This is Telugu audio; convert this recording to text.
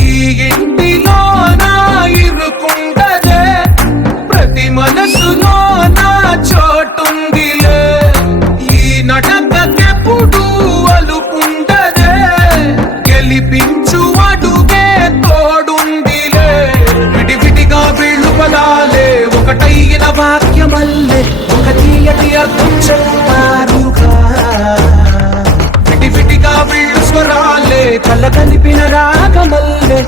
ఈ ఇంటిలోన ఇరుకుంటదే, ప్రతి మనసులోన చోటుందిలే. ఈ నటకెప్పుడు అలుపుండదే, గెలిపించు అడుగే తోడుందిలే. విడివిడిగా వీళ్ళు పదాలే ఒకటైన వాక్యమల్లే, ఒక తీయటి అర్థం చెప్తారుగా. విడివిడిగా వీళ్ళు స్వరాలే కల కలిపిన రాగమల్లే.